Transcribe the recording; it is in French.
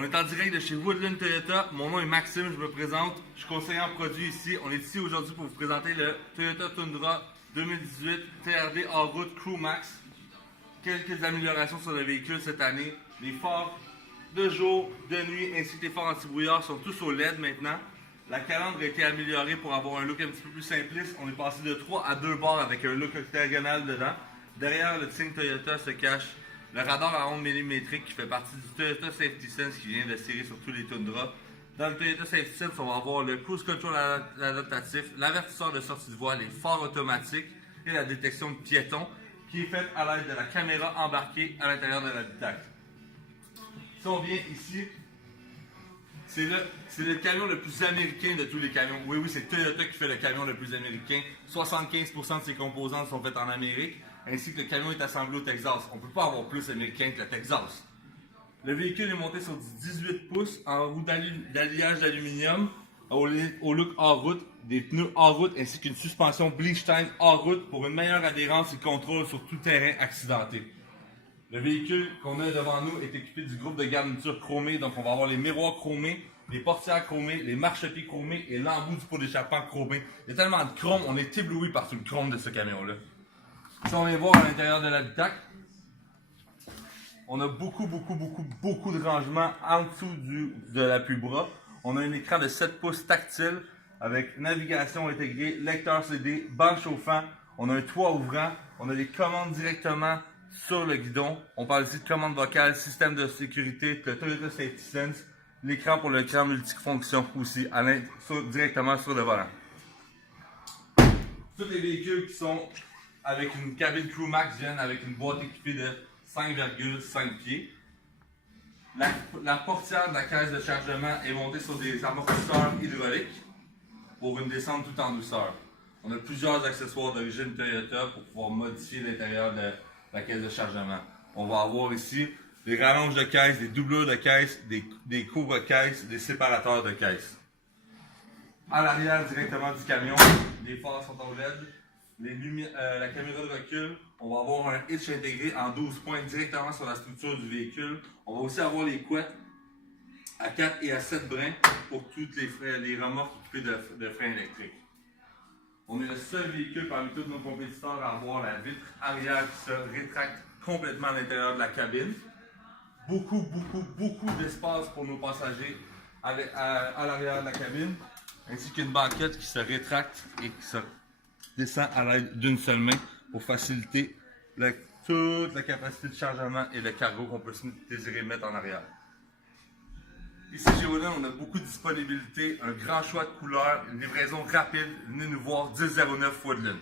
On est en direct de chez Woodland Toyota. Mon nom est Maxime, je me présente. Je suis conseiller en produit ici. On est ici aujourd'hui pour vous présenter le Toyota Tundra 2018 TRD All-Road Crew Max. Quelques améliorations sur le véhicule cette année. Les phares de jour, de nuit ainsi que les phares anti-brouillard sont tous au LED maintenant. La calandre a été améliorée pour avoir un look un petit peu plus simpliste. On est passé de 3 à 2 barres avec un look octagonal dedans. Derrière le signe Toyota se cache le radar à ondes millimétriques qui fait partie du Toyota Safety Sense qui vient de série sur tous les Tundra. Dans le Toyota Safety Sense, on va avoir le cruise control adaptatif, l'avertisseur de sortie de voie, les phares automatiques et la détection de piétons qui est faite à l'aide de la caméra embarquée à l'intérieur de l'habitacle. Si on vient ici, c'est le camion le plus américain de tous les camions. Oui, c'est Toyota qui fait le camion le plus américain. 75% de ses composantes sont faites en Amérique, ainsi que le camion est assemblé au Texas. On ne peut pas avoir plus américain que le Texas. Le véhicule est monté sur du 18 pouces en roue d'alliage d'aluminium au look hors-route, des pneus hors-route ainsi qu'une suspension Bleach-Time hors-route pour une meilleure adhérence et contrôle sur tout terrain accidenté. Le véhicule qu'on a devant nous est équipé du groupe de garniture chromé, donc on va avoir les miroirs chromés, les portières chromées, les marchepieds chromés et l'embout du pot d'échappement chromé. Il y a tellement de chrome, on est ébloui par tout le chrome de ce camion-là. Si on vient voir à l'intérieur de l'habitacle, on a beaucoup de rangements en dessous de l'appui-bras. On a un écran de 7 pouces tactile avec navigation intégrée, lecteur CD, banc chauffant. On a un toit ouvrant. On a des commandes directement sur le guidon. On parle ici de commandes vocales, système de sécurité, le Toyota Safety Sense, l'écran pour l'écran multifonction aussi, directement sur le volant. Tous les véhicules qui sont avec une cabine Crew Max viennent avec une boîte équipée de 5,5 pieds. La portière de la caisse de chargement est montée sur des amortisseurs hydrauliques pour une descente tout en douceur. On a plusieurs accessoires d'origine Toyota pour pouvoir modifier l'intérieur de la caisse de chargement. On va avoir ici des rallonges de caisse, des doublures de caisse, des couvre-caisses, des séparateurs de caisse. À l'arrière directement du camion, les phares sont en LED. La caméra de recul, on va avoir un hitch intégré en 12 points directement sur la structure du véhicule. On va aussi avoir les couettes à 4 et à 7 brins pour toutes les remorques équipées de freins électriques. On est le seul véhicule parmi tous nos compétiteurs à avoir la vitre arrière qui se rétracte complètement à l'intérieur de la cabine. Beaucoup d'espace pour nos passagers à l'arrière de la cabine, ainsi qu'une banquette qui se rétracte et qui se descend à l'aide d'une seule main pour faciliter toute la capacité de chargement et le cargo qu'on peut désirer mettre en arrière. Ici chez Woodland, on a beaucoup de disponibilité, un grand choix de couleurs, une livraison rapide. Venez nous voir 1009 Woodland.